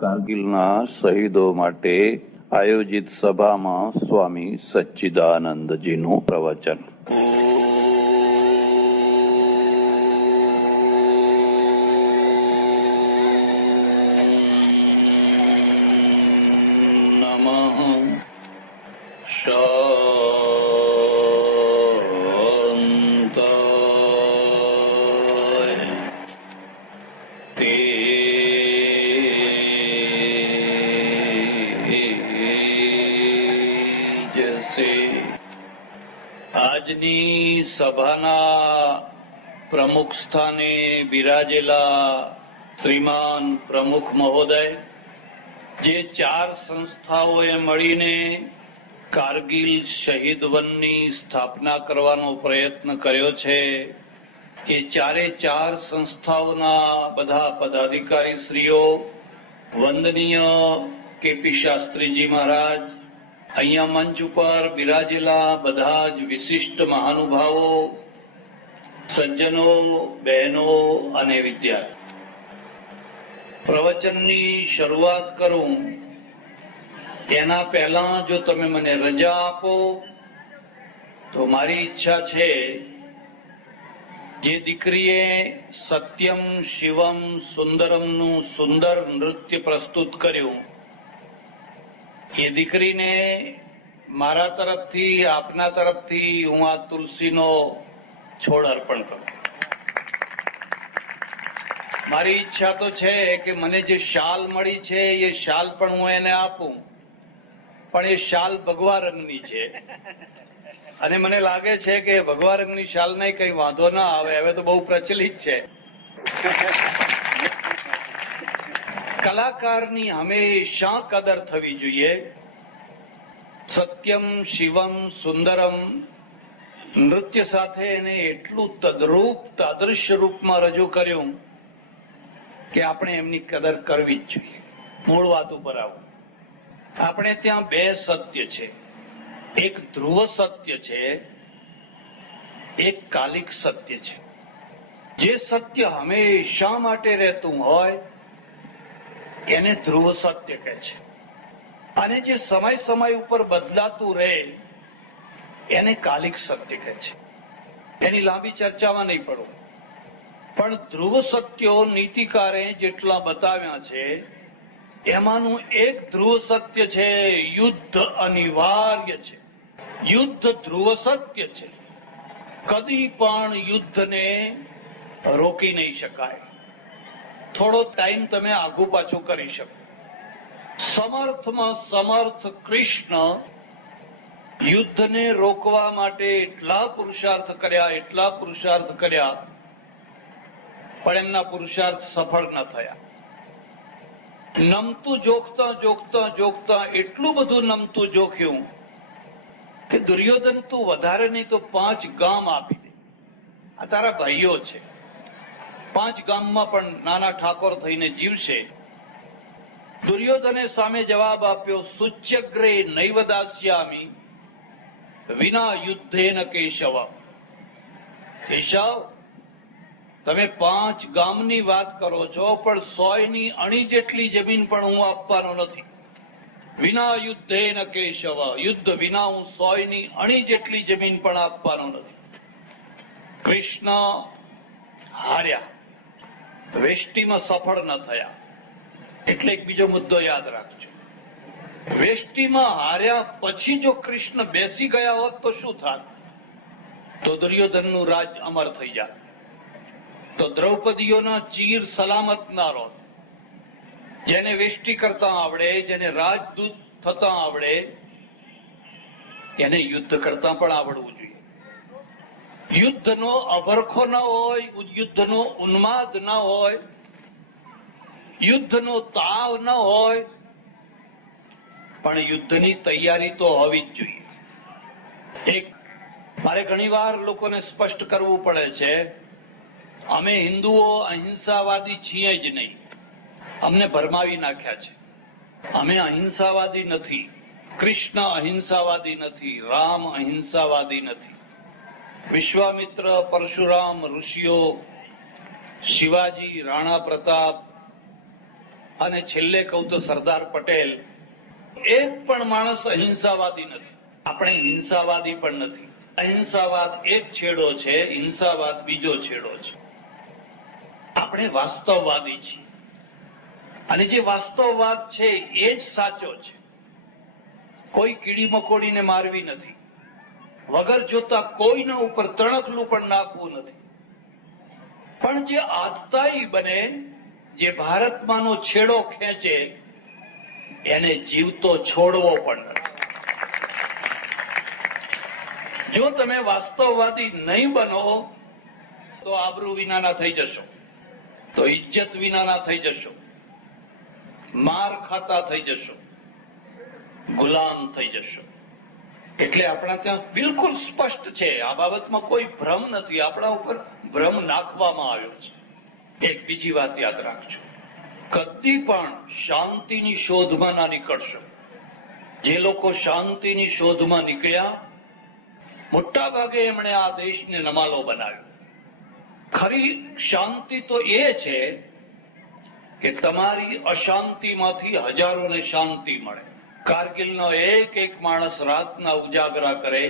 કારગિલના શહીદો માટે આયોજિત સભામાં સ્વામી સચ્ચિદાનંદજીનું પ્રવચન. આજની સભાના પ્રમુખ સ્થાને બિરાજેલા શ્રીમાન પ્રમુખ મહોદય, જે 4 સંસ્થાઓએ મળીને કારગિલ શહીદ વનની સ્થાપના કરવાનો પ્રયત્ન કર્યો છે, એ 4 સંસ્થાઓના બધા પદાધિકારી શ્રીઓ, વંદનીય કેપી શાસ્ત્રીજી મહારાજ, અહીંયા મંચ ઉપર બિરાજેલા બધા જ વિશિષ્ટ મહાનુભાવો, સજ્જનો, બહેનો અને વિદ્યાર્થી, પ્રવચનની શરૂઆત કરું એના પહેલા જો તમે મને રજા આપો તો મારી ઈચ્છા છે, જે દીકરીએ સત્યમ શિવમ સુંદરમનું સુંદર નૃત્ય પ્રસ્તુત કર્યું, એ દીકરીને મારા તરફથી, આપના તરફથી હું આ તુલસીનો છોડ અર્પણ કરું. મારી ઈચ્છા તો છે કે મને જે શાલ મળી છે એ શાલ પણ હું એને આપું, પણ એ શાલ ભગવા રંગની છે અને મને લાગે છે કે ભગવા રંગની શાલને કઈ વાંધો ના આવે, હવે તો બહુ પ્રચલિત છે. કલાકારની હંમેશા કદર થવી જોઈએ. સત્યમ શિવમ સુંદરમ નૃત્ય સાથે એને એટલું તદ્રૂપ તાદૃશ્ય રૂપમાં રજૂ કર્યું કે આપણે એમની કદર કરવી જ જોઈએ. મૂળ વાત ઉપર આવું. આપણે ત્યાં 2 સત્ય છે, એક ધ્રુવ સત્ય છે, એક કાલિક સત્ય છે. જે સત્ય હંમેશા માટે રહેતું હોય એને ધ્રુવ સત્ય કહે છે, અને જે સમય સમય ઉપર બદલાતું રહે એને કાલિક સત્ય કહે છે. એની લાંબી ચર્ચામાં નહીં પડો, પણ ધ્રુવ સત્યો નીતિકારે જેટલા બતાવ્યા છે એમાંનું એક ધ્રુવ સત્ય છે, યુદ્ધ અનિવાર્ય છે. યુદ્ધ ધ્રુવ સત્ય છે. કદી પણ યુદ્ધને રોકી નહીં શકાય. થોડો ટાઈમ તમે આઘું પાછું કરી શકો. સમર્થમાં સમર્થ કૃષ્ણ યુદ્ધને રોકવા માટે એટલા પુરુષાર્થ કર્યા, પણ એમના પુરુષાર્થ સફળ ન થયા. નમતું જોખતા એટલું બધું નમતું જોખ્યું કે દુર્યોધન તું વધારે નહીં તો 5 ગામ આપી દે, આ તારા ભાઈઓ છે, 5 ગામમાં પણ નાના ઠાકોર થઈને જીવશે. દુર્યોધને સામે જવાબ આપ્યો, સુચ્યગ્રે નૈવ દાસ્યામિ વિના યુદ્ધેન કેશવ. કેશવ, તમે 5 ગામની વાત કરો છો, પણ 100ની અણી જેટલી જમીન પણ હું આપવાનો નથી. વિના યુદ્ધેન કેશવ, યુદ્ધ વિના હું 100ની અણી જેટલી જમીન પણ આપવાનો નથી. કૃષ્ણ હાર્યા, વેષ્ટિમાં સફળ ન થયા. એટલે એક બીજો મુદ્દો યાદ રાખજો. વેષ્ટિમાં હાર્યા પછી જો કૃષ્ણ બેસી ગયા હોત તો શું થાત? તો દુર્યોધનનું રાજ અમર થઈ જાત, તો દ્રૌપદીઓના ચીર સલામત ના રહો. જેને વેષ્ટિ કરતા આવડે, જેને રાજદૂત થતા આવડે, એને યુદ્ધ કરતા પણ આવડવું જોઈએ. યુદ્ધનો અભરખો ન હોય, યુદ્ધનો ઉન્માદ ન હોય, યુદ્ધનો તાવ ન હોય, પણ યુદ્ધની તૈયારી તો હોવી જ જોઈએ. મારે ઘણી વાર લોકોને સ્પષ્ટ કરવું પડે છે, અમે હિન્દુઓ અહિંસાવાદી છીએ જ નહીં. અમને ભરમાવી નાખ્યા છે. અમે અહિંસાવાદી નથી. કૃષ્ણ અહિંસાવાદી નથી, રામ અહિંસાવાદી નથી. વિશ્વામિત્ર, પરશુરામ, ઋષિઓ, શિવાજી, રાણા પ્રતાપ, અને છેલ્લે કહું તો સરદાર પટેલ, એક પણ માણસ અહિંસાવાદી નથી. આપણે હિંસાવાદી પણ નથી. અહિંસાવાદ એક છેડો છે, હિંસાવાદ બીજો છેડો છે. આપણે વાસ્તવવાદી છીએ અને જે વાસ્તવવાદ છે એ જ સાચો છે. કોઈ કીડી મકોડીને મારવી નથી, વગર જોતા કોઈના ઉપર તણખલું પણ નાખવું નથી. પણ જે આતતાઈ બને, જે ભારતમાંનો છેડો ખેંચે, એને જીવતો છોડવો પણ નથી. જો તમે વાસ્તવવાદી નહીં બનો તો આબરૂ વિનાના થઈ જશો, તો ઇજ્જત વિનાના થઈ જશો, માર ખાતા થઈ જશો, ગુલામ થઈ જશો. એટલે આપણા ત્યાં બિલકુલ સ્પષ્ટ છે, આ બાબતમાં કોઈ ભ્રમ નથી. આપણા ઉપર ભ્રમ નાખવામાં આવ્યો છે. એક બીજી વાત યાદ રાખજો, કદી પણ શાંતિની શોધમાં ના નીકળશો. જે લોકો શાંતિની શોધમાં નીકળ્યા, મોટા ભાગે એમણે આ દેશને નમાલો બનાવ્યો. ખરી શાંતિ તો એ છે કે તમારી અશાંતિમાંથી હજારોને શાંતિ મળે. કારગિલનો એક એક માણસ રાતના ઉજાગરા કરે,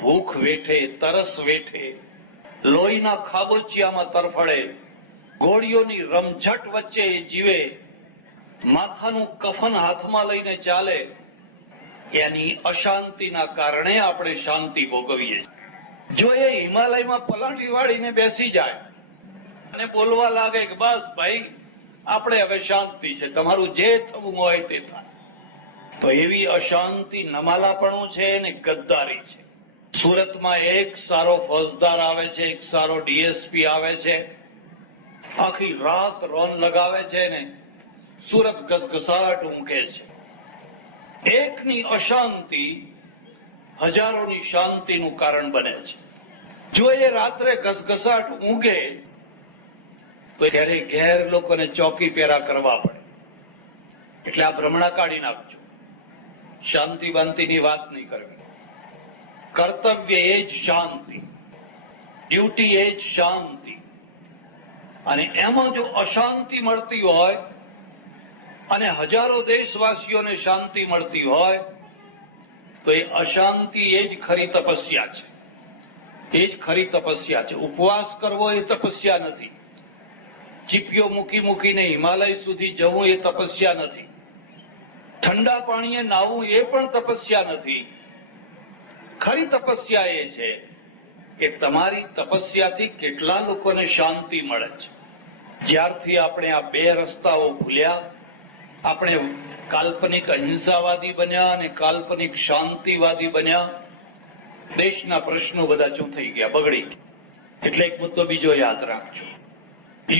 ભૂખ વેઠે, તરસ વેઠે, લોહીના ખાબોચિયામાં તરફડે, ગોળીઓની રમઝટ વચ્ચે એ જીવે, માથાનું કફન હાથમાં લઈને ચાલે. એની અશાંતિના કારણે આપણે શાંતિ ભોગવીએ. જો એ હિમાલયમાં પલાઠી વાળીને બેસી જાય અને બોલવા લાગે કે બસ ભાઈ આપણે હવે શાંતિ છે, તમારું જે થવું હોય તે થાય, તો એવી અશાંતિ નમાલાપણું છે ને ગદ્દારી છે. સુરતમાં એક સારો ફોજદાર આવે છે, એક સારો ડીએસપી આવે છે, આખી રાત રોન લગાવે છે ને સુરત ઘસઘસાટ ઊંઘે છે. એકની અશાંતિ હજારોની શાંતિનું કારણ બને છે. જો એ રાત્રે ઘસઘસાટ ઊંઘે તો ત્યારે ઘેર લોકોને ચોકી પહેરા કરવા પડે. એટલે આ ભ્રમણા કાઢી નાખજો. શાંતિ બાંતિની વાત નહીં કરવી. કર્તવ્ય એ જ શાંતિ, ડ્યુટી એ જ શાંતિ. અને એમાં જો અશાંતિ મળતી હોય અને હજારો દેશવાસીઓને શાંતિ મળતી હોય તો એ અશાંતિ એ જ ખરી તપસ્યા છે. એ જ ખરી તપસ્યા છે. ઉપવાસ કરવો એ તપસ્યા નથી. ચીપીઓ મૂકીને હિમાલય સુધી જવું એ તપસ્યા નથી. ઠંડા પાણીએ નાહવું એ પણ તપસ્યા નથી. ખરી તપસ્યા એ છે કે તમારી તપસ્યાથી કેટલા લોકોને શાંતિ મળે છે. જ્યારથી આપણે આ બે રસ્તાઓ ભૂલ્યા, આપણે કાલ્પનિક અહિંસાવાદી બન્યા અને કાલ્પનિક શાંતિવાદી બન્યા, દેશના પ્રશ્નો બધા શું થઈ ગયા, બગડી. એટલે એક મુદ્દો બીજો યાદ રાખજો,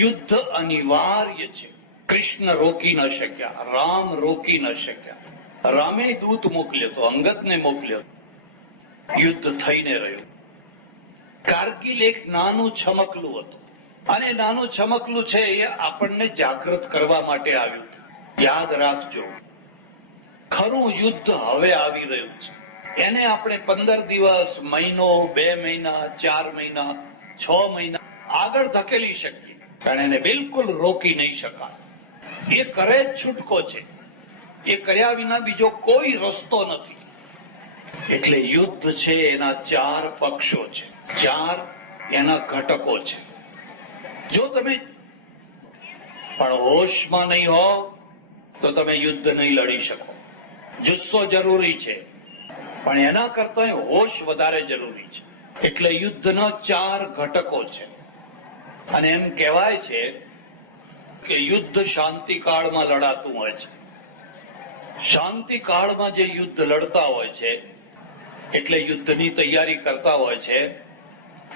યુદ્ધ અનિવાર્ય છે. કૃષ્ણ રોકી ન શક્યા, રામ રોકી ન શક્યા. રામે દૂત મોકલ્યો તો, અંગદને મોકલ્યો, યુદ્ધ થઈને રહ્યું. કારગિલ એક નાનું છમકલું હતું અને નાનું છમકલું છે એ આપણને જાગૃત કરવા માટે આવ્યું. યાદ રાખજો, ખરું યુદ્ધ હવે આવી રહ્યું છે. એને આપણે 15 દિવસ, મહિનો, 2 મહિના, 4 મહિના, 6 મહિના આગળ ધકેલી શકીએ, પણ એને બિલકુલ રોકી નહીં શકાય. એ કરે જ છૂટકો છે. એ કર્યા વિના બીજો કોઈ રસ્તો નથી. એટલે યુદ્ધ છે એના 4 પક્ષો છે, 4 એના ઘટકો છે. જો તમે પણ હોશમાં નહીં હો તો તમે યુદ્ધ નહીં લડી શકો. જુસ્સો જરૂરી છે પણ એના કરતા હોશ વધારે જરૂરી છે. એટલે યુદ્ધના 4 ઘટકો છે. અને એમ કહેવાય છે કે યુદ્ધ શાંતિકાળમાં લડાતું હોય છે. શાંતિકાળમાં જે યુદ્ધ લડતા હોય છે, એટલે યુદ્ધની તૈયારી કરતા હોય છે,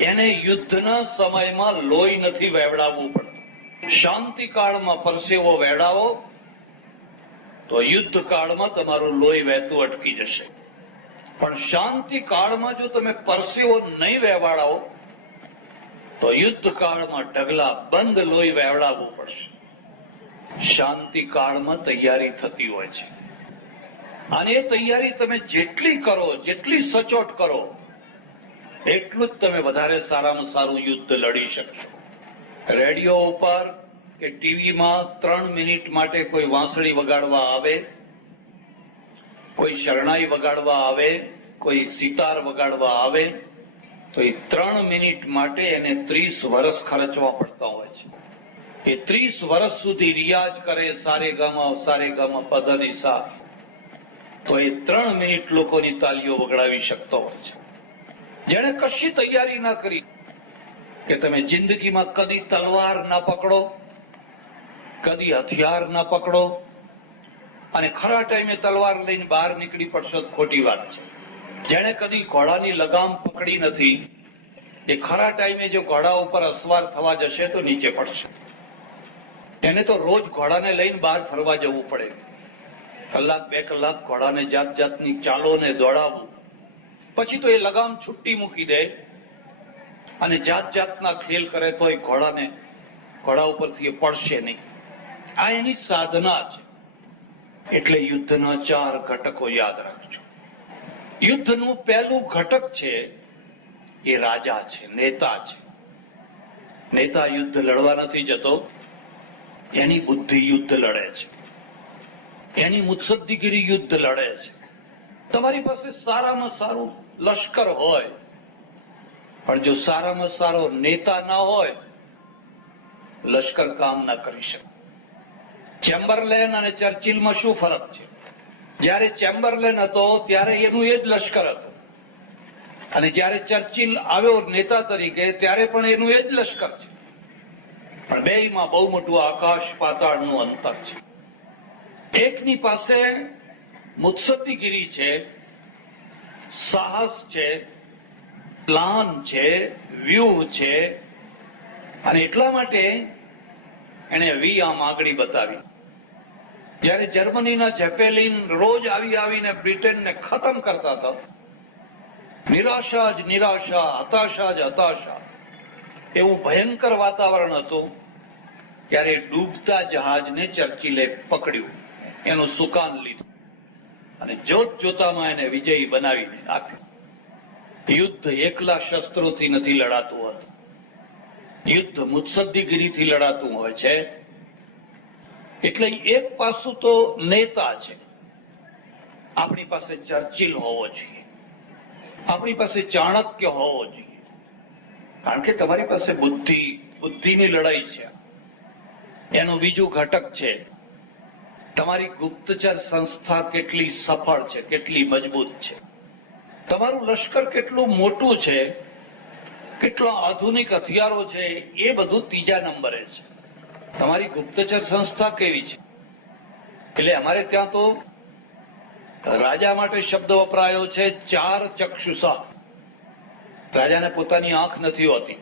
એને યુદ્ધના સમયમાં લોહી નથી વહેવડાવવું પડતું. શાંતિકાળમાં પરસેવો વહેવડાવો તો યુદ્ધ કાળમાં તમારું લોહી વહેતું અટકી જશે. પણ શાંતિ કાળમાં જો તમે પરસેવો નહીં વહેવાડાવો તો યુદ્ધ કાળમાં ઢગલા બંધ લોહી વહેવડાવવું પડશે. શાંતિ કાળમાં તૈયારી થતી હોય છે અને એ તૈયારી તમે જેટલી કરો, જેટલી સચોટ કરો, એટલું જ તમે વધારે સારામાં સારું યુદ્ધ લડી શકશો. રેડિયો ઉપર કે ટીવીમાં 3 મિનિટ માટે કોઈ વાંસળી વગાડવા આવે, કોઈ શરણાઈ વગાડવા આવે, કોઈ સિતાર વગાડવા આવે, તો એ 3 મિનિટ માટે એને 30 વર્ષ ખર્ચવા પડતા હોય છે. એ 30 વર્ષ સુધી રિયાઝ કરે, સારે ગામા પધનિસા, તો એ 3 મિનિટ લોકોની તાલીઓ વગાડાવી શકતો હોય છે. જેણે કશી તૈયારી ના કરી, કે તમે જિંદગીમાં કદી તલવાર ના પકડો, કદી હથિયાર ના પકડો, અને ખરા ટાઈમે તલવાર લઈને બહાર નીકળી પડશો તો ખોટી વાત છે. જેણે કદી ઘોડાની લગામ પકડી નથી, એ ખરા ટાઈમે જો ઘોડા ઉપર અસવાર થવા જશે તો નીચે પડશે. એને તો રોજ ઘોડાને લઈને બહાર ફરવા જવું પડે, કલાક 2 કલાક ઘોડાને જાત જાતની ચાલોને દોડાવવું, પછી તો એ લગામ છૂટી મૂકી દે અને જાત જાતના ખેલ કરે તો એ ઘોડા ઉપરથી એ પડશે નહીં. આ એની સાધના છે. એટલે યુદ્ધના 4 ઘટકો યાદ રાખજો. યુદ્ધનું પહેલું ઘટક છે એ રાજા છે, નેતા છે. નેતા યુદ્ધ લડવા નથી જતો, એની બુદ્ધિ યુદ્ધ લડે છે, એની મુત્સદ્દીગીરી યુદ્ધ લડે છે. તમારી પાસે સારામાં સારું લશ્કર હોય, પણ જો સારામાં સારો નેતા ના હોય, લશ્કર કામ ના કરી શકે. ચેમ્બરલેન અને ચર્ચિલમાં શું ફરક છે? જયારે ચેમ્બરલેન હતો ત્યારે એનું એ જ લશ્કર હતું, અને જયારે ચર્ચિલ આવ્યો નેતા તરીકે ત્યારે પણ એનું એ જ લશ્કર છે. પણ બેયમાં બહુ મોટું આકાશ પાતાળનું અંતર છે. એકની પાસે મુત્સદ્દીગીરી છે, સાહસ છે, પ્લાન છે, વ્યૂહ છે, અને એટલા માટે એને વી આમ આગળ બતાવી. જયારે જર્મનીના ઝેપેલિન રોજ આવીને બ્રિટનને ખતમ કરતા હતા, નિરાશા જ નિરાશા, હતાશા જ હતાશા, એવું ભયંકર વાતાવરણ હતું, ત્યારે ડૂબતા જહાજને ચર્ચિલે પકડ્યું, એનું સુકાન લીધું અને જોત જોતામાં એને વિજયી બનાવીને આપ્યું. યુદ્ધ એકલા શસ્ત્રોથી નથી લડાતું હોતું, યુદ્ધ મુત્સદ્દીગીરીથી લડાતું હોય છે. એટલે એક પાસું તો નેતા છે. આપણી પાસે ચર્ચિલ હોવો જોઈએ, આપણી પાસે ચાણક્ય હોવો જોઈએ, કારણ કે તમારી પાસે બુદ્ધિની લડાઈ છે. એનું બીજું ઘટક છે તમારી ગુપ્તચર સંસ્થા કેટલી સફળ છે, કેટલી મજબૂત છે, તમારું લશ્કર કેટલું મોટું છે, કેટલા આધુનિક હથિયારો છે, એ બધું ત્રીજા નંબરે છે. તમારી ગુપ્તચર સંસ્થા કેવી છે? એટલે અમારે ત્યાં તો રાજા માટે શબ્દ વપરાયો છે 4 ચક્ષુષા. રાજાને પોતાની આંખ નથી હોતી.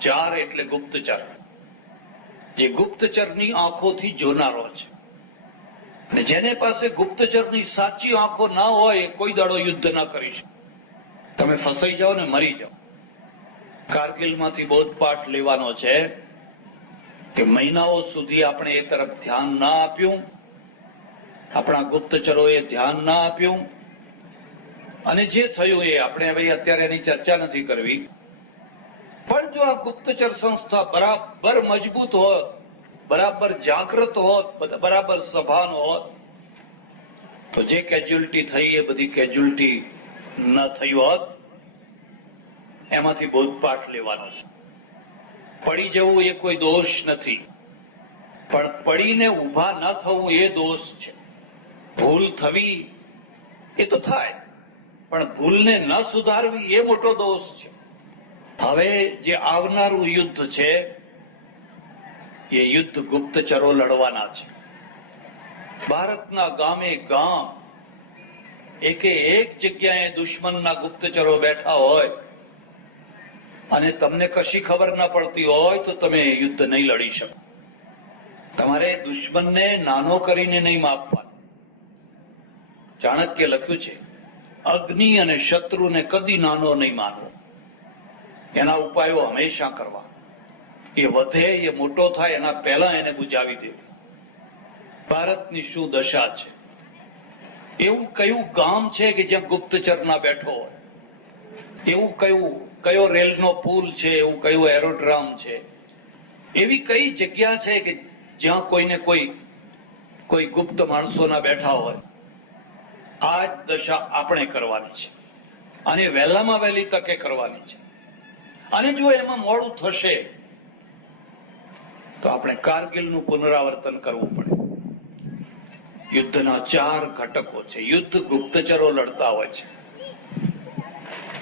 4 એટલે ગુપ્તચર, જે ગુપ્તચરની આંખોથી જોનારો છે. અને જેને પાસે ગુપ્તચરની સાચી આંખો ના હોય, કોઈ દાડો યુદ્ધ ના કરી શકે. તમે ફસાઈ જાઓ ને મરી જાઓ. કારગિલમાંથી બોધપાઠ લેવાનો છે કે મહિનાઓ સુધી આપણે એ તરફ ધ્યાન ના આપ્યું, આપણા ગુપ્તચરોએ ધ્યાન ના આપ્યું, અને જે થયું એ આપણે હવે અત્યારે એની ચર્ચા નથી કરવી. પણ જો આ ગુપ્તચર સંસ્થા બરાબર મજબૂત હોત, બરાબર જાગૃત હોત, બરાબર સભાન હોત, તો જે કેજ્યુઅલિટી થઈ એ બધી કેજ્યુઅલિટી ન થઈ હોત. એમાંથી બોધપાઠ લેવાનો છે. પડી જવું એ કોઈ દોષ નથી, પણ પડીને ઊભા ન થવું એ દોષ છે. ભૂલ થવી એ તો થાય, પણ ભૂલને ન સુધારવી એ મોટો દોષ છે. હવે જે આવનારું યુદ્ધ છે એ યુદ્ધ ગુપ્તચરો લડવાના છે. ભારતના ગામે ગામ એક જગ્યાએ દુશ્મનના ગુપ્તચરો બેઠા હોય અને તમને કશી ખબર ના પડતી હોય તો તમે યુદ્ધ નહીં લડી શકો. તમારે દુશ્મનને નાનો કરીને નહીં માપવાનો. ચાણક્ય લખ્યું છે, અગ્નિ અને શત્રુને કદી નાનો નહીં માનવો, એના ઉપાયો હંમેશા કરવા. એ વધે, એ મોટો થાય એના પહેલા એને બુજાવી દેવું. ભારતની શું દશા છે? એવું કયું ગામ છે કે જ્યાં ગુપ્તચર ના બેઠો હોય? એવું કયો રેલનો પુલ છે, એવું કયું એરોડ્રામ છે, એવી કઈ જગ્યા છે કે જ્યાં કોઈને કોઈ ગુપ્ત માણસો ના બેઠા હોય? આ જ દશા આપણે કરવાની છે, અને વહેલામાં વહેલી તકે કરવાની છે. અને જો એમાં મોડું થશે તો આપણે કારગિલનું પુનરાવર્તન કરવું પડે. યુદ્ધના 4 ઘટકો છે. યુદ્ધ ગુપ્તચરો લડતા હોય છે.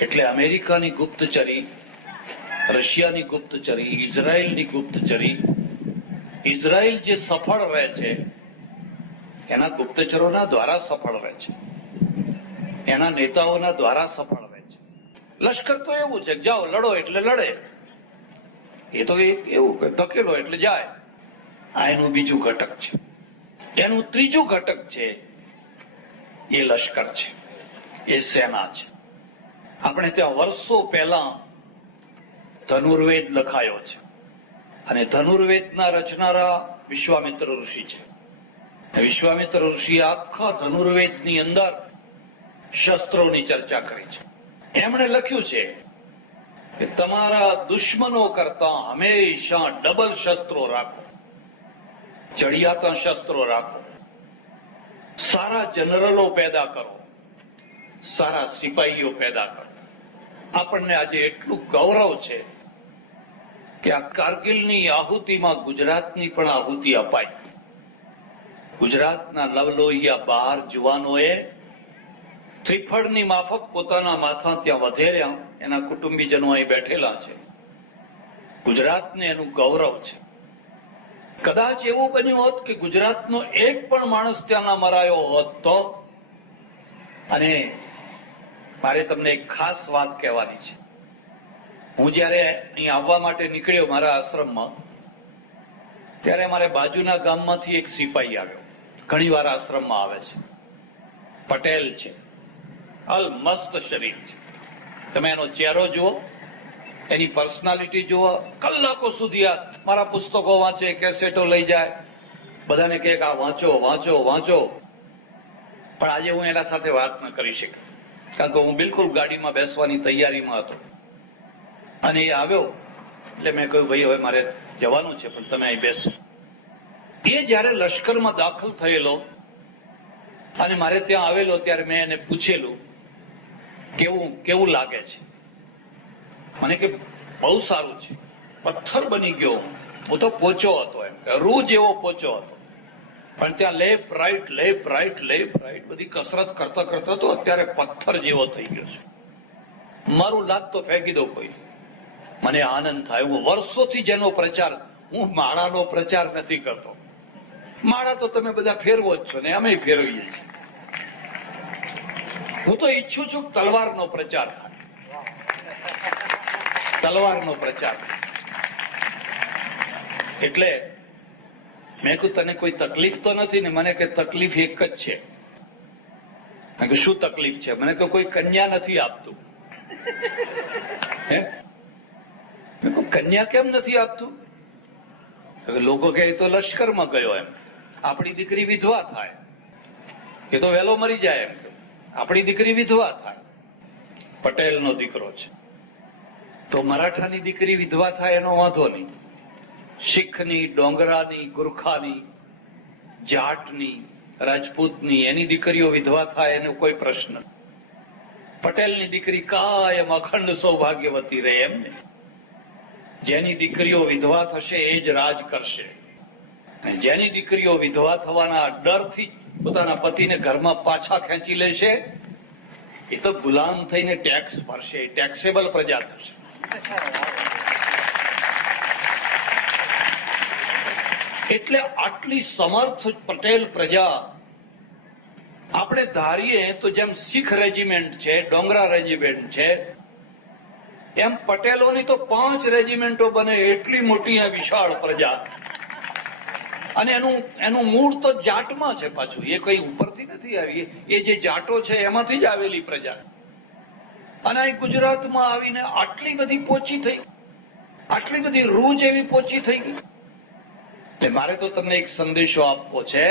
એટલે અમેરિકાની ગુપ્તચરી, રશિયાની ગુપ્તચરી, ઇઝરાયલની ગુપ્તચરી, ઇઝરાયલ જે સફળ રહે છે એના ગુપ્તચરોના દ્વારા સફળ રહે છે, એના નેતાઓના દ્વારા સફળ રહે છે. લશ્કર તો એવું છે, જાઓ લડો એટલે લડે. એ તો એવું કે ધકેલો એટલે જાય. આ એનું બીજું ઘટક છે. એનું ત્રીજું ઘટક છે એ લશ્કર છે, એ સેના છે. આપણે ત્યાં વર્ષો પહેલા ધનુર્વેદ લખાયો છે, અને ધનુર્વેદના રચનારા વિશ્વામિત્ર ઋષિ છે. વિશ્વામિત્ર ઋષિએ આખા ધનુર્વેદની અંદર શસ્ત્રોની ચર્ચા કરી છે. એમણે લખ્યું છે કે તમારા દુશ્મનો કરતા હંમેશા ડબલ શસ્ત્રો રાખો, ચડિયાતા શસ્ત્રો રાખો, સારા જનરલો પેદા કરો, સારા સિપાહીઓ પેદા કરો. આપણને આજે એટલું ગૌરવ છે કે આ કારગિલની આહુતિમાં ગુજરાતની પણ આહુતિ અપાઈ. ગુજરાતના લવલોહિયા 12 જુવાનોએ શ્રીફળની માફક પોતાના માથા ત્યાં વધેર્યા. એના કુટુંબીજનો અહીં બેઠેલા છે. ગુજરાતને એનું ગૌરવ છે. કદાચ એવું બન્યું હોત કે ગુજરાતનો એક પણ માણસ ત્યાં ના મરાયો હોત તો. અને મારે તમને એક ખાસ વાત કહેવાની છે. હું જયારે અહીં આવવા માટે નીકળ્યો મારા આશ્રમમાં, ત્યારે મારે બાજુના ગામમાંથી એક સિપાહી આવ્યો. ઘણી વાર આશ્રમમાં આવે છે. પટેલ છે, અલ મસ્ત શરીર છે. તમે એનો ચહેરો જુઓ, એની પર્સનાલિટી જુઓ. કલાકો સુધી આ મારા પુસ્તકો વાંચે, કેસેટો લઈ જાય, બધાને કહે કે આ વાંચો વાંચો વાંચો. પણ આજે હું એના સાથે વાત ન કરી શક્યો, કારણ કે હું બિલકુલ ગાડીમાં બેસવાની તૈયારીમાં હતો. અને એ આવ્યો એટલે મેં કહ્યું, ભાઈ હવે મારે જવાનું છે, પણ તમે અહીં બેસો. એ જયારે લશ્કરમાં દાખલ થયેલો અને મારે ત્યાં આવેલો, ત્યારે મેં એને પૂછેલું કેવું લાગે છે. મને કે બહુ સારું છે. પથ્થર બની ગયો. હું તો પોચો હતો, એમ રૂ જેવો પોચો હતો. પણ ત્યાં left right left right left right બધી કસરત કરતા કરતા તો અત્યારે પથ્થર જેવો થઈ ગયો છે. મારું લાત તો ફેંકી દો કોઈ. મને આનંદ થાય. હું વર્ષોથી જેનો પ્રચાર, હું માળાનો પ્રચાર નથી કરતો. માળા તો તમે બધા ફેરવો જ છો ને, અમે ફેરવીએ છીએ. હું તો ઈચ્છું છું તલવારનો પ્રચાર થાય. તલવારનો પ્રચાર. એટલે મેં કહ્યું, તને કોઈ તકલીફ તો નથી ને? મને કે તકલીફ એક જ છે. મેં કહ્યું, શું તકલીફ છે? મને કે કોઈ કન્યા નથી આપતું. હે? મેં કહ્યું, કન્યા કેમ નથી આપતું? લોકો કહે તો લશ્કરમાં ગયો, એમ આપણી દીકરી વિધવા થાય, એ તો વહેલો મરી જાય. એમ આપણી દીકરી વિધવા થાય. પટેલનો દીકરો છે તો મરાઠાની દીકરી વિધવા થાય એનો વાંધો નહીં. શીખની, ડોંગરાની, ગુરખાની, જાટની, રાજપૂતની, એની દીકરીઓ વિધવા થાય એનો કોઈ પ્રશ્ન. પટેલની દીકરી કાયમ અખંડ સૌભાગ્યવતી રહે. એમને જેની દીકરીઓ વિધવા થશે એ જ રાજ કરશે. જેની દીકરીઓ વિધવા થવાના ડરથી પોતાના પતિને ઘરમાં પાછા ખેંચી લેશે, એ તો ગુલામ થઈને ટેક્સ ભરશે, ટેક્સેબલ પ્રજા થશે. એટલે આટલી સમર્થ પટેલ પ્રજા આપણે ધારીએ તો જેમ શીખ રેજિમેન્ટ છે, ડોંગરા રેજિમેન્ટ છે, એમ પટેલોની તો 5 રેજિમેન્ટો બને એટલી મોટી આ વિશાળ પ્રજા. અને એનું મૂળ તો જાટમાં છે પાછું. એ કઈ ઉપરથી નથી આવી. એ જે જાટો છે એમાંથી જ આવેલી પ્રજા. અને અહીં ગુજરાતમાં આવીને આટલી બધી પોચી થઈ, આટલી બધી રૂ જેવી પોચી થઈ ગઈ. મારે તો તમને એક સંદેશો આપવો છે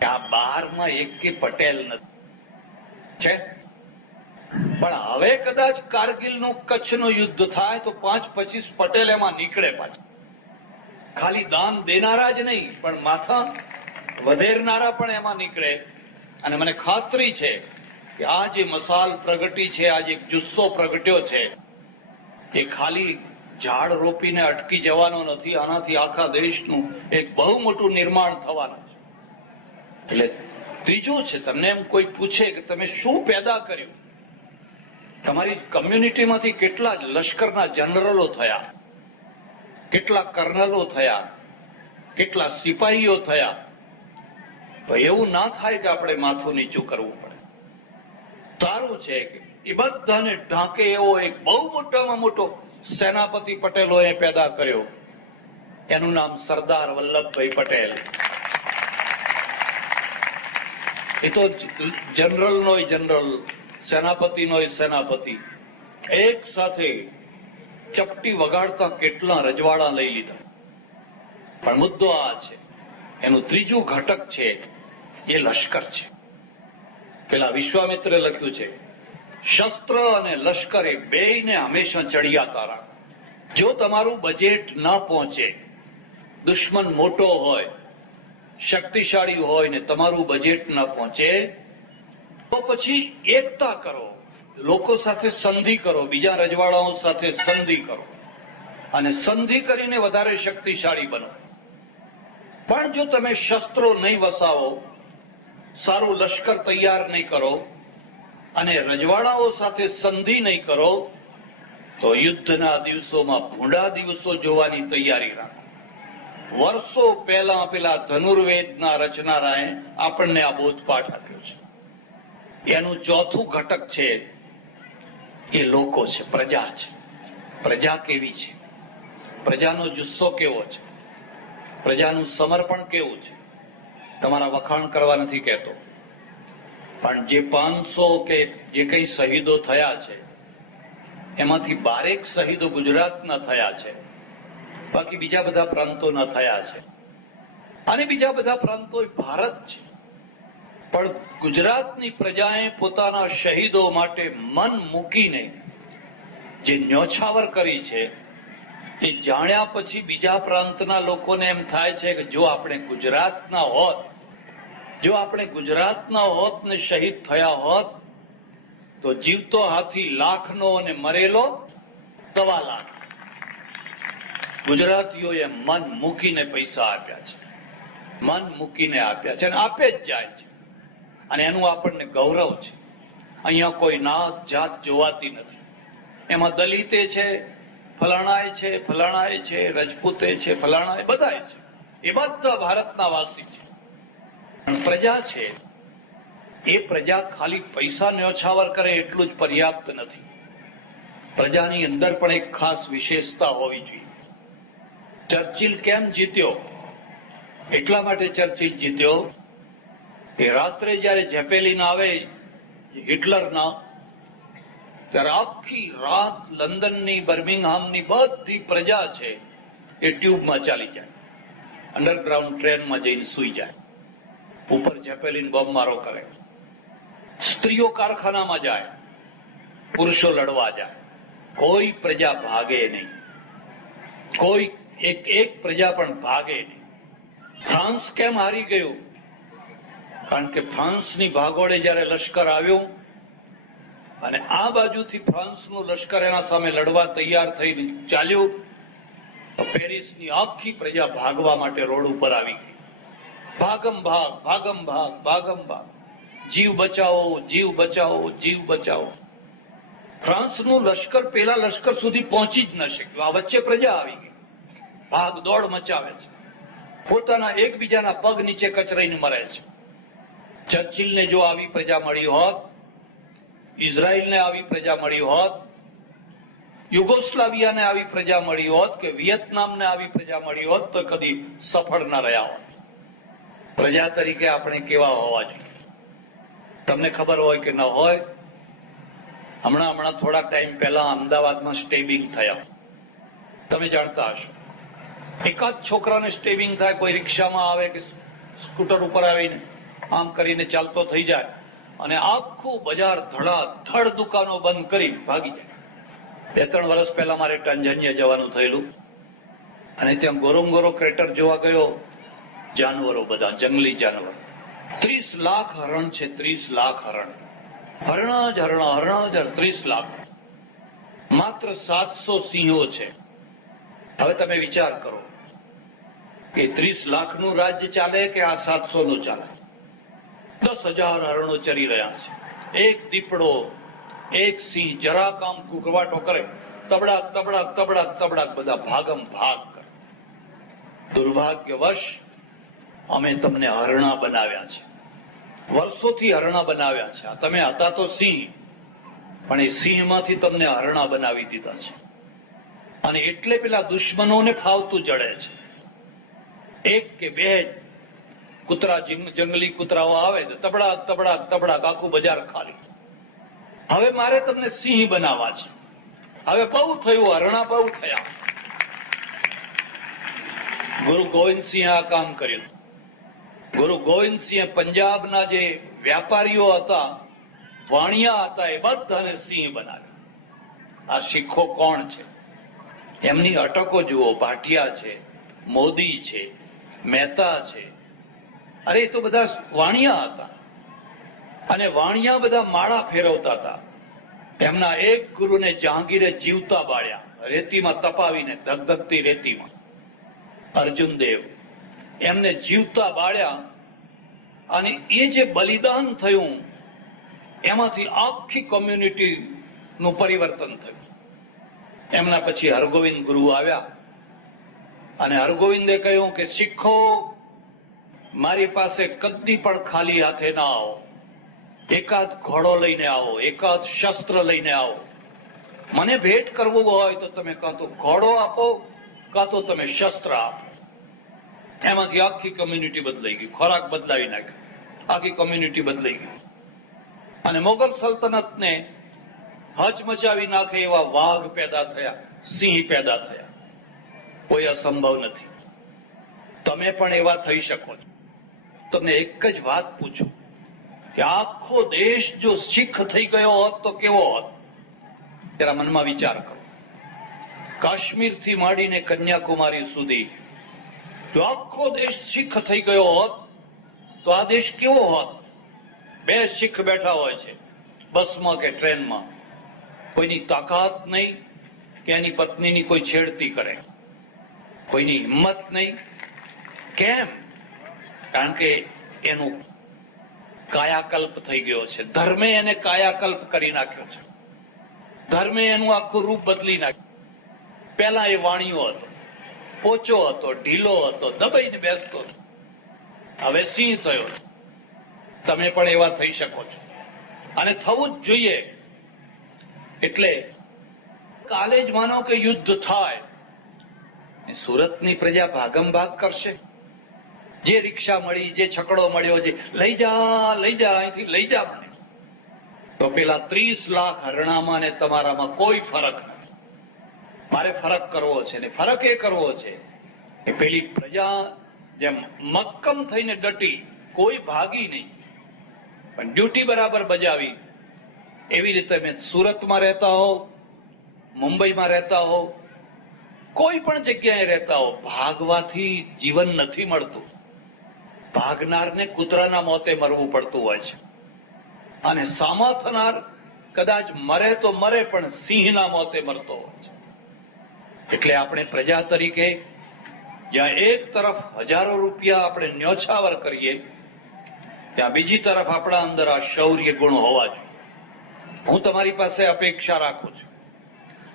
કે આ 12માં એક કે પટેલ નથી છે. પણ હવે કદાચ કારગિલનું, કચ્છનું યુદ્ધ થાય તો 5-25 પટેલ એમાં નીકળે પાછા. ખાલી દાન દેનારા જ નહીં, પણ માથા વધેરનારા પણ એમાં નીકળે. અને મને ખાતરી છે કે આ જે મસાલ પ્રગટી છે, આ જે જુસ્સો પ્રગટ્યો છે, એ ખાલી ઝાડ રોપીને અટકી જવાનો નથી. આનાથી આખા દેશનું એક બહુ મોટું નિર્માણ થવાનું છે. એટલે ત્રીજું છે, તમને એમ કોઈ પૂછે કે તમે શું પેદા કર્યું, તમારી કમ્યુનિટીમાંથી કેટલા લશ્કરના જનરલો થયા, કેટલા કર્નલો થયા, કેટલા સિપાહીઓ થયા, તો એવું ના થાય કે આપણે માથું નીચું કરવું પડે. સારું છે કે એ બધાને ઢાંકે એવો એક બહુ મોટામાં મોટો સેનાપતિ પટેલોએ પેદા કર્યો. એનું નામ સરદાર વલ્લભભાઈ પટેલ. એ તો જનરલનોય જનરલ, સેનાપતિનોય સેનાપતિ. એક સાથે ચપટી વગાડતા કેટલા રજવાડા લઈ લીધા. પણ મુદ્દો આ છે, એનું ત્રીજું ઘટક છે એ લશ્કર છે. પેલા વિશ્વામિત્રે લખ્યું છે, શસ્ત્ર અને લશ્કર એ બેયને હંમેશા ચડિયાતા રાખો. જો તમારું બજેટ ન પહોંચે, દુશ્મન મોટો હોય, શક્તિશાળી હોય ને તમારું બજેટ ન પહોંચે, તો પછી એકતા કરો, લોકો સાથે સંધિ કરો, બીજા રજવાડાઓ સાથે સંધિ કરો અને સંધિ કરીને વધારે શક્તિશાળી બનો. પણ જો તમે શસ્ત્રો નહીં વસાવો, સારું લશ્કર તૈયાર નહીં કરો અને રજવાડાઓ સાથે સંધિ નહીં કરો, તો યુદ્ધના દિવસોમાં ભૂંડા દિવસો જોવાની તૈયારી રાખો. વર્ષો પહેલા પેલા ધનુર્વેદના રચનારાએ આપણને આ બોધપાઠ આપ્યો છે. એનું ચોથું ઘટક છે એ લોકો છે, પ્રજા છે. પ્રજા કેવી છે, પ્રજાનો જુસ્સો કેવો છે, પ્રજાનું સમર્પણ કેવું છે. તમારા વખાણ કરવા નથી કહેતો, પણ જે 500 કે જે કઈ શહીદો થયા છે, એમાંથી 12 શહીદો ગુજરાતના થયા છે, બાકી બીજા બધા પ્રાંતોના થયા છે. અને બીજા બધા પ્રાંતો ભારત છે. પણ ગુજરાતની પ્રજાએ પોતાના શહીદો માટે મન મૂકીને જે ન્યોછાવર કરી છે, એ જાણ્યા પછી બીજા પ્રાંતના લોકોને એમ થાય છે કે જો આપણે ગુજરાતના હોત, જો આપણે ગુજરાતના હોત ને શહીદ થયા હોત, તો જીવતો હાથી લાખનો અને મરેલો 1.25 લાખ. ગુજરાતીઓએ મન મૂકીને પૈસા આપ્યા છે, મન મૂકીને આપ્યા છે અને આપે જ જાય છે. અને એનું આપણને ગૌરવ છે. અહીંયા કોઈ નાત જાત જોવાતી નથી. એમાં દલિતે છે, ફલાણાએ છે, ફલાણાએ છે, રજપૂતે છે, ફલાણાએ બધાએ છે. એ બધા ભારતના વાસી છે. પણ પ્રજા છે, એ પ્રજા ખાલી પૈસા ન્યોછાવર કરે એટલું જ પર્યાપ્ત નથી. પ્રજાની અંદર પણ એક ખાસ વિશેષતા હોવી જોઈએ. ચર્ચિલ કેમ જીત્યો? એટલા માટે ચર્ચિલ જીત્યો કે રાત્રે જયારે ઝેપેલિન આવે હિટલરના, ત્યારે આખી રાત લંડનની, બર્મિંગહામની બધી પ્રજા છે એ ટ્યુબમાં ચાલી જાય, અંડરગ્રાઉન્ડ ટ્રેનમાં જઈને સૂઈ જાય. ઉપર ઝેપેલિન બોમ્બમારો કરે. સ્ત્રીઓ કારખાનામાં જાય, પુરુષો લડવા જાય. કોઈ પ્રજા ભાગે નહીં, કોઈ એક પ્રજા પણ ભાગે નહીં. ફ્રાન્સ કેમ હારી ગયું? કારણ કે ફ્રાન્સની ભાગોળે જયારે લશ્કર આવ્યું અને આ બાજુથી ફ્રાન્સનું લશ્કર એના સામે લડવા તૈયાર થઈને ચાલ્યું, તો પેરિસની આખી પ્રજા ભાગવા માટે રોડ ઉપર આવી ગઈ. ભાગમ ભાગ, ભાગમ ભાગ, ભાગમ ભાગ, જીવ બચાવો, જીવ બચાવો, જીવ બચાવો. ફ્રાન્સનું લશ્કર પેલા લશ્કર સુધી પહોંચી જ ન શક્યું. આ વચ્ચે પ્રજા આવી ગઈ, ભાગ દોડ મચાવે છે, પોતાના એકબીજાના પગ નીચે કચરાઈને મરે છે. ચર્ચિલને જો આવી પ્રજા મળી હોત, ઇઝરાયલને આવી પ્રજા મળી હોત, યુગોસ્લાવિયાને આવી પ્રજા મળી હોત કે વિયેતનામને આવી પ્રજા મળી હોત, તો કદી સફળ ન રહ્યા હોત. પ્રજા તરીકે આપણે કેવા હોવા જોઈએ? તમને ખબર હોય કે ન હોય, હમણાં થોડા ટાઈમ પહેલા અમદાવાદમાં સ્ટેબિંગ થયા. તમે જાણતા હશો. એકાદ છોકરાને સ્ટેબિંગ થાય, કોઈ રિક્ષામાં આવે કે સ્કૂટર ઉપર આવીને આમ કરીને ચાલતો થઈ જાય અને આખું બજાર ધડાધડ દુકાનો બંધ કરી ભાગી જાય. 2-3 વર્ષ પહેલા મારે ટાંઝાનિયા જવાનું થયેલું. અને ત્યાં ગોરોંગોરો ક્રેટર જોવા ગયો. જાનવરો બધા જંગલી જાનવરો, 30 લાખ હરણ છે. 30 લાખ હરણ, હરણ જ હરણ, હરણ જ 30 લાખ. માત્ર 700 સિંહો છે. હવે તમે વિચાર કરો કે 30 લાખનું રાજ્ય ચાલે કે આ 700 નું ચાલે. 10,000 હરણો ચરી રહ્યા છે. એક દીપડો, એક સિંહ જરા કામ કુકવાટો કરે, તબડાક તબડાક તબડાક તબડાક બધા ભાગમ ભાગ કરે. દુર્ભાગ્યવશ અમે તમને હરણા બનાવ્યા છે, વર્ષોથી હરણા બનાવ્યા છે. તમે હતા તો સિંહ, પણ એ સિંહમાંથી તમને હરણા બનાવી દીધા છે. અને એટલે પેલા દુશ્મનોને ફાવતું જડે છે. એક કે બે કૂતરા, જંગલી કૂતરાઓ આવે તો તબડાક તબડાક તબડાક આખું બજાર ખાલી. હવે મારે તમને સિંહ બનાવવા છે. હવે બહુ થયું, હરણા બહુ થયા. ગુરુ ગોવિંદસિંહે આ કામ કર્યું. ગુરુ ગોવિંદસિંહે પંજાબના જે વ્યાપારીઓ હતા, વાણિયા હતા, એ બધાને સિંહ બનાવ્યા. આ શીખો કોણ છે? એમની અટકો જુઓ. ભાટિયા છે, મોદી છે, મહેતા છે. અરે એ તો બધા વાણિયા હતા. અને વાણિયા બધા માળા ફેરવતા હતા. એમના એક ગુરુને જહાંગીરે જીવતા બાળ્યા, રેતીમાં તપાવીને, ધગધગતી રેતીમાં. અર્જુનદેવ એમને જીવતા બાળ્યા. અને એ જે બલિદાન થયું એમાંથી આખી કોમ્યુનિટી નું પરિવર્તન થયું. એમના પછી હરગોવિંદ ગુરુ આવ્યા અને હરગોવિંદે કહ્યું કે શીખો, મારી પાસે કદી પણ ખાલી હાથે ના આવો. એકાદ ઘોડો લઈને આવો, એકાદ શસ્ત્ર લઈને આવો. મને ભેટ કરવું હોય તો તમે કાં તો ઘોડો આપો, કાં તો તમે શસ્ત્ર આપો. એમાંથી આખી કોમ્યુનિટી બદલાઈ ગઈ. ખોરાક બદલાવી નાખ્યો, આખી કોમ્યુનિટી બદલાઈ ગઈ. અને મોગલ સલ્તનતને હચમચાવી નાખે એવા વાઘ પેદા થયા, સિંહ પેદા થયા. કોઈ અસંભવ નથી. તમે પણ એવા થઈ શકો છો. તમને એક જ વાત પૂછું કે આખો દેશ જો શીખ થઈ ગયો હોત તો કેવો હોત? જરા મનમાં વિચાર કરો. કાશ્મીરથી માંડીને કન્યાકુમારી સુધી જો આખો દેશ શીખ થઈ ગયો હોત તો આ દેશ કેવો હોત? 2 શીખ બેઠા હોય છે બસમાં કે ટ્રેનમાં. કોઈની તાકાત નહીં કે એની પત્નીની કોઈ છેડતી કરે, કોઈની હિંમત નહીં. કેમ? કારણ કે એનું કાયાકલ્પ થઈ ગયો છે. ધર્મે એને કાયાકલ્પ કરી નાખ્યો છે. ધર્મે એનું આખું રૂપ બદલી નાખ્યું. પહેલા એ વાણિયો હતો, પોચો હતો, ઢીલો હતો, દબાઈને બેસતો હતો. હવે સિંહ થયો. તમે પણ એવા થઈ શકો છો અને થવું જ જોઈએ. એટલે કાલે જ માનો કે યુદ્ધ થાય, સુરતની પ્રજા ભાગમ ભાગ કરશે. જે રિક્ષા મળી, જે છકડો મળ્યો, જે લઈ જા લઈ જા, અહીંથી લઈ જા મને. તો પેલા 30 લાખ હરણામાં ને તમારામાં કોઈ ફરક નથી. મારે ફરક કરવો છે ને ફરક એ કરવો છે કે પેલી પ્રજા જેમ મક્કમ થઈને ડટી, કોઈ ભાગી નહીં, પણ ડ્યુટી બરાબર બજાવી. એવી રીતે મેં સુરતમાં રહેતા હો, મુંબઈમાં રહેતા હો, કોઈ પણ જગ્યાએ રહેતા હો, ભાગવાથી જીવન નથી મળતું. ભાગનારને કૂતરાના મોતે મરવું પડતું હોય છે. અને સામા થનાર કદાચ મરે તો મરે, પણ સિંહના મોતે મરતો હોય છે. એટલે આપણે પ્રજા તરીકે જ્યાં એક તરફ હજારો રૂપિયા આપણે ન્યોછાવર કરીએ, ત્યાં બીજી તરફ આપણા અંદર આ શૌર્ય ગુણ હોવા જોઈએ. હું તમારી પાસે અપેક્ષા રાખું છું,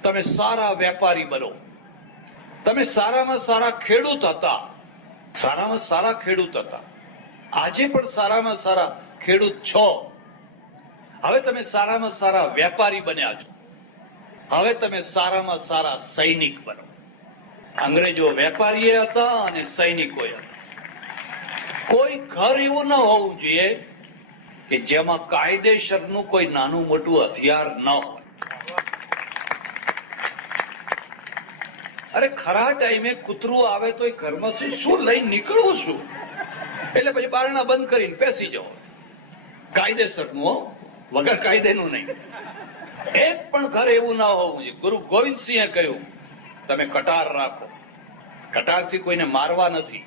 તમે સારા વેપારી બનો. તમે સારામાં સારા ખેડૂત હતા, સારામાં સારા ખેડૂત હતા. આજે પણ સારામાં સારા ખેડૂત છો. હવે તમે સારામાં સારા વેપારી બન્યા છો. હવે તમે સારામાં સારા સૈનિક બનો. અંગ્રેજો વેપારીએ હતા અને સૈનિકોએ હતા. કોઈ ઘર એવું ન હોવું જોઈએ કે જેમાં કાયદેસરનું કોઈ નાનું મોટું હથિયાર ન હોય. અરે ખરા ટાઈમે કૂતરું આવે તો એ ઘરમાં શું લઈને નીકળવું છું? એટલે પછી બારણા બંધ કરીને બેસી જાઓ. કાયદેસરનું, વગર કાયદેનું નહીં. એક પણ ઘર એવું ના હોવું જોઈએ. ગુરુ ગોવિંદસિંહે કહ્યું તમે કટાર રાખો. કટારથી કોઈને મારવા નથી,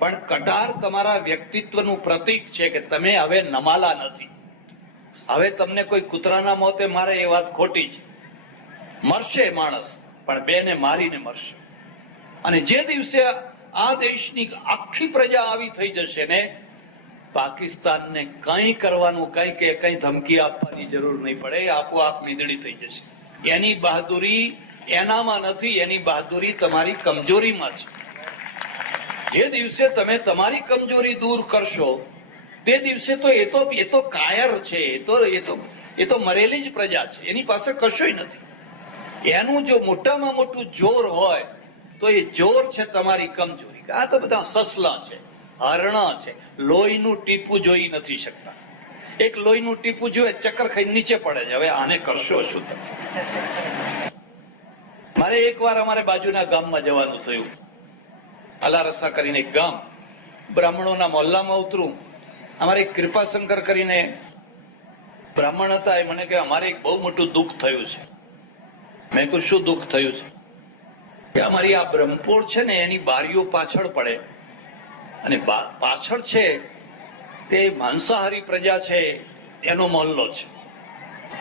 પણ કટાર તમારા વ્યક્તિત્વનું પ્રતીક છે કે તમે હવે નમાલા નથી. હવે તમને કોઈ કૂતરાના મોતે મારે એ વાત ખોટી છે. મરશે માણસ, પણ બેને મારીને મરશે. અને જે દિવસે આ દેશની આખી પ્રજા આવી થઈ જશે ને, પાકિસ્તાનને કંઈ કરવાનું, કંઈ ધમકી આપવાની જરૂર નહીં પડે, આપોઆપ મીંદડી થઈ જશે. એની બહાદુરી એનામાં નથી, એની બહાદુરી તમારી કમજોરીમાં છે. જે દિવસે તમે તમારી કમજોરી દૂર કરશો તે દિવસે તો એ તો કાયર છે, એ તો મરેલી જ પ્રજા છે, એની પાસે કશુંય નથી. એનું જો મોટામાં મોટું જોર હોય તો એ જોર છે તમારી કમજોરી. આ તો બધા સસલા છે, હરણા છે, લોહીનું ટીપું જોઈ નથી શકતા. એક લોહીનું ટીપું જોયે ચક્કર ખાઈ નીચે પડે છે. હવે આને કરશો શું તમે? મારે એકવાર અમારે બાજુના ગામમાં જવાનું થયું. અલારસા કરીને એક ગામ, બ્રાહ્મણોના મોહલ્લામાં ઉતરું. અમારે એક કૃપાશંકર કરીને બ્રાહ્મણ હતા. એ મને કહે અમારે એક બહુ મોટું દુઃખ થયું છે. મેં કહ્યું શું દુઃખ થયું છે? કે અમારી આ બ્રહ્મપોળ છે ને એની બારીઓ પાછળ પડે, અને પાછળ છે તે માંસાહારી પ્રજા છે, એનો મોહલ્લો છે.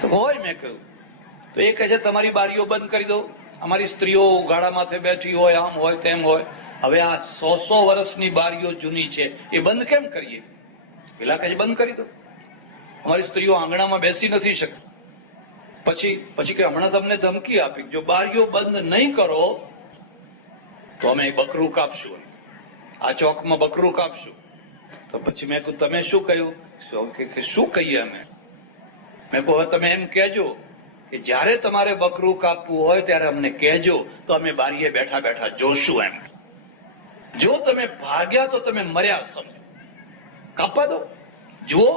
તો હોય, મેં કહ્યું. તો એ કહે છે તમારી બારીઓ બંધ કરી દો. અમારી સ્ત્રીઓ ગાડા માથે બેઠી હોય, આમ હોય તેમ હોય. હવે આ 100 વર્ષની બારીઓ જૂની છે, એ બંધ કેમ કરીએ? પેલા કહે બંધ કરી દો. અમારી સ્ત્રીઓ આંગણામાં બેસી નથી શકતી. પછી કે હમણાં તમને ધમકી આપી, જો બારીઓ બંધ નહીં કરો તો અમે બકરું કાપશું, આ ચોકમાં બકરું કાપશું. તો પછી મેં કહ્યું તમે શું કહ્યું? કે શું કહીએ અમે? મેં કહ્યું તમે એમ કહેજો કે જ્યારે તમારે બકરું કાપવું હોય ત્યારે અમને કહેજો, તો અમે બારીએ બેઠા બેઠા જોશું. એમ જો તમે ભાગ્યા તો તમે મર્યા સમજો, કાપવા દો. જુઓ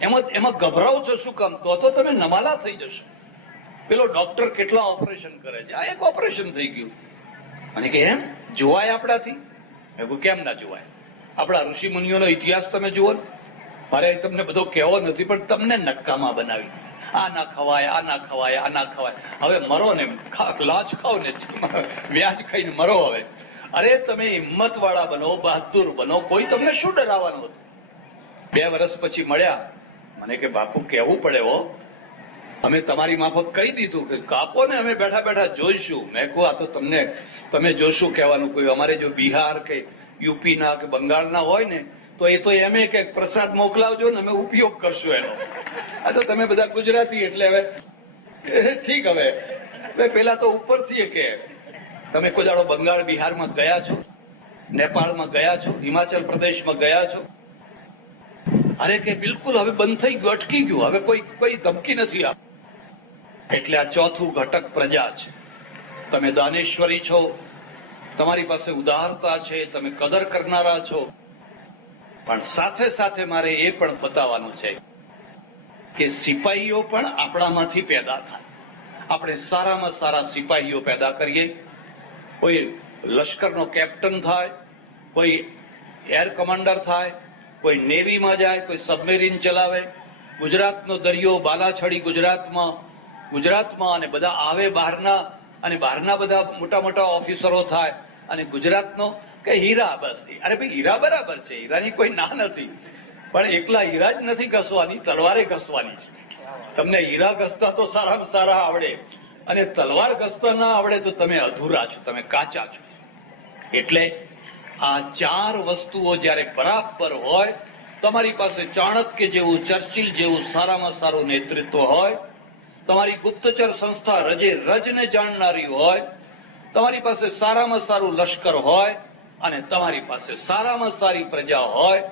એમાં ગભરાવ છો શું કામ? તો તમે નમાલા થઈ જશો. પેલો ડોક્ટર કેટલા ઓપરેશન કરે છે, આ એક ઓપરેશન થઈ ગયું. અને કે એમ જોવાય આપણાથી? મેં કહ્યું કેમ ના જોવાય? આપણા ઋષિ મુનિઓનો ઇતિહાસ તમે જુઓ ને. મારે તમને બધો કહેવો નથી, પણ તમને નક્કામાં બનાવી. આ ના ખવાય, આ ના ખવાય, આ ના ખવાય. હવે મરો ને, લાજ ખાઓ ને, વ્યાજ ખાઈને મરો. હવે અરે તમે હિંમત વાળા બનો, બહાદુર બનો. કોઈ તમને શું ડરાવવાનું હતું? 2 વર્ષ પછી મળ્યા. મને કે બાપુ કહેવું પડે હો, અમે તમારી માફક કહી દીધું કે કાપો ને, અમે બેઠા બેઠા જોઈશું. મેં કહું આ તો તમે જોશું કહેવાનું. કોઈ અમારે જો બિહાર કે યુપીના કે બંગાળના હોય ને તો એ તો એમ કે પ્રસાદ મોકલાવજો ને, અમે ઉપયોગ કરશું એનો. આ તો તમે બધા ગુજરાતી એટલે હવે ઠીક. હવે પેલા તો ઉપરથી કે તમે કોઈ દાડો બંગાળ બિહારમાં ગયા છો? નેપાળમાં ગયા છો? હિમાચલ પ્રદેશમાં ગયા છો? અરે કે બિલકુલ હવે બંધ થઈ ગયું, અટકી ગયું. હવે કોઈ ધમકી નથી આપ. એટલે આ ચોથું ઘટક પ્રજા છે. તમે દાનેશ્વરી છો, તમારી પાસે ઉદારતા છે, તમે કદર કરનારા છો. પણ સાથે સાથે મારે એ પણ બતાવવાનું છે કે સિપાહીઓ પણ આપણામાંથી પેદા થાય. આપણે સારામાં સારા સિપાહીઓ પેદા કરીએ. કોઈ લશ્કરનો કેપ્ટન થાય, કોઈ એર કમાન્ડર થાય, કોઈ નેવીમાં જાય, કોઈ સબમેરીન ચલાવે. ગુજરાતનો દરિયો બાલાછડી ગુજરાતમાં અને બધા આવે બહારના, અને બહારના બધા મોટા મોટા ઓફિસરો થાય. અને ગુજરાતનો કે હીરા, બસ. અરે ભાઈ હીરા બરાબર છે, હીરાની કોઈ ના નથી, પણ એકલા હીરા જ નથી ઘસવાની, તલવારે ઘસવાની છે. તમને હીરા ઘસતા તો સારામાં સારા આવડે, અને તલવાર ઘસતા ના આવડે તો તમે અધૂરા છો, તમે કાચા છો. એટલે આ 4 વસ્તુઓ જયારે બરાબર હોય, તમારી પાસે ચાણક્ય જેવું, ચર્ચિલ જેવું સારામાં સારું નેતૃત્વ હોય, તમારી ગુપ્તચર સંસ્થા રજને જાણનારી હોય, તમારી પાસે સારામાં સારું લશ્કર હોય, અને તમારી પાસે સારામાં સારી પ્રજા હોય,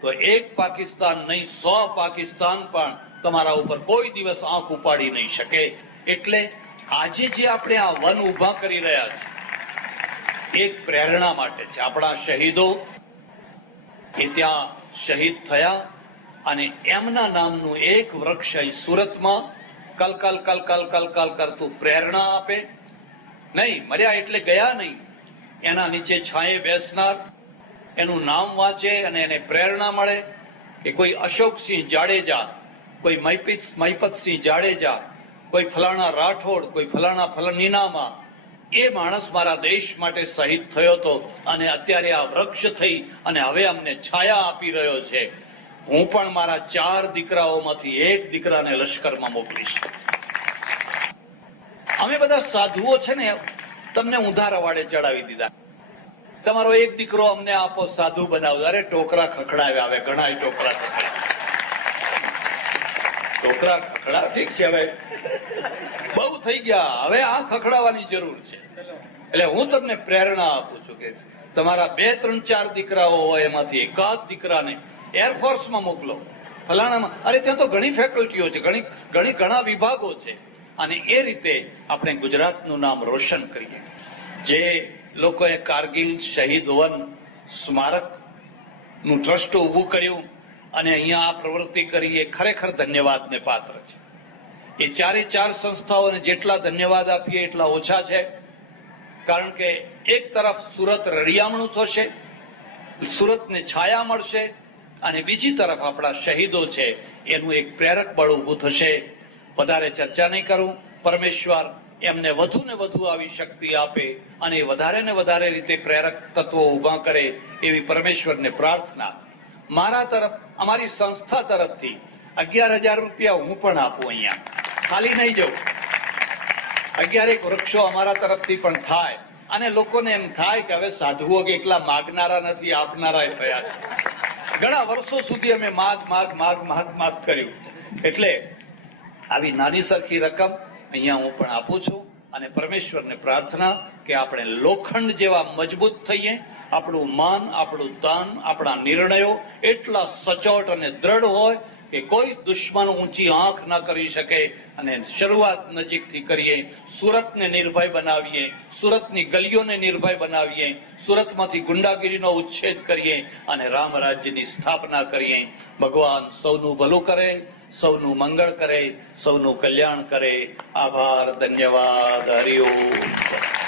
તો એક પાકિસ્તાન નહીં 100 પાકિસ્તાન પણ તમારા ઉપર કોઈ દિવસ આંખ ઉપાડી નહીં શકે. એટલે આજે જે આપણે આ વન ઉભા કરી રહ્યા છીએ એક પ્રેરણા માટે છે. આપણા શહીદો એ ત્યાં શહીદ થયા, અને એમના નામનું એક વૃક્ષ સુરતમાં કલકલ કરતું પ્રેરણા આપે. નહીં મર્યા એટલે ગયા નહીં, એના નીચે છાંયે બેસનાર, એનું નામ વાંચે અને એને પ્રેરણા મળે કે કોઈ અશોકસિંહ જાડેજા, કોઈ મહિપતસિંહ જાડેજા, કોઈ ફલાણા રાઠોડ, કોઈ ફલાણા નીનામા, એ માણસ મારા દેશ માટે શહીદ થયો હતો અને અત્યારે આ વૃક્ષ થઈ અને હવે અમને છાયા આપી રહ્યો છે. હું પણ મારા 4 દીકરાઓમાંથી એક દીકરાને લશ્કરમાં મોકલીશ. અમે બધા સાધુઓ છે ને તમને ઊંધા રવાડે ચડાવી દીધા. તમારો એક દીકરો અમને આપો, સાધુ બનાવો. અરે ટોકરા ખખડાવ્યા. હવે ઘણા ટોકરા ખખડા ઠીક છે, હવે બહુ થઈ ગયા. હવે આ ખખડાવવાની જરૂર છે. એટલે હું તમને પ્રેરણા આપું છું કે તમારા 2, 3, 4 દીકરાઓ હોય એમાંથી એકાદ દીકરાને એરફોર્સમાં મોકલો, ફલાણામાં. અરે ત્યાં તો ઘણી ફેકલ્ટીઓ છે, ઘણા વિભાગો છે. અને એ રીતે આપણે ગુજરાતનું નામ રોશન કરીએ. જે લોકોએ કારગિલ શહીદ વન સ્મારકનું ટ્રસ્ટ ઊભું કર્યું અને અહીંયા આ પ્રવૃત્તિ કરી, એ ખરેખર ધન્યવાદને પાત્ર છે. એ 4 સંસ્થાઓને જેટલા ધન્યવાદ આપીએ એટલા ઓછા છે. કારણ કે એક તરફ સુરત રળિયામણું થશે, સુરતને છાયા મળશે, અને બીજી તરફ આપણા શહીદો છે એનું એક પ્રેરક બળ ઊભું થશે. વધારે ચર્ચા નહીં કરું. પરમેશ્વર એમને વધુ ને વધુ આવી શક્તિ આપે અને વધારે ને વધારે રીતે પ્રેરક તત્વો ઊભા કરે એવી પરમેશ્વરને પ્રાર્થના. મારા તરફ, અમારી સંસ્થા તરફથી 11,000 રૂપિયા હું પણ આપું. અહીંયા ખાલી નહીં જવું. 11 વૃક્ષો અમારા તરફથી પણ થાય અને લોકોને એમ થાય કે હવે સાધુઓ કે એકલા માગનારા નથી, આપનારા થયા છે. ઘણા વર્ષો સુધી અમે માગ કર્યું. એટલે આવી નાની સરખી રકમ અહીંયા હું પણ આપું છું અને પરમેશ્વરને પ્રાર્થના કે આપણે લોખંડ જેવા મજબૂત થઈએ. આપણું મન, આપણું તન, આપણા નિર્ણયો એટલા સચોટ અને દ્રઢ હોય કે કોઈ દુશ્મન ઊંચી આંખ ન કરી શકે. અને શરૂઆત નજીકથી કરીએ. સુરતને નિર્ભય બનાવીએ, સુરતની ગલીઓને નિર્ભય બનાવીએ, સુરતમાંથી ગુંડાગીરીનો ઉચ્છેદ કરીએ અને રામ રાજ્યની સ્થાપના કરીએ. ભગવાન સૌનું ભલું કરે, સૌનું મંગળ કરે, સૌનું કલ્યાણ કરે. આભાર, ધન્યવાદ. હરિ ઓમ.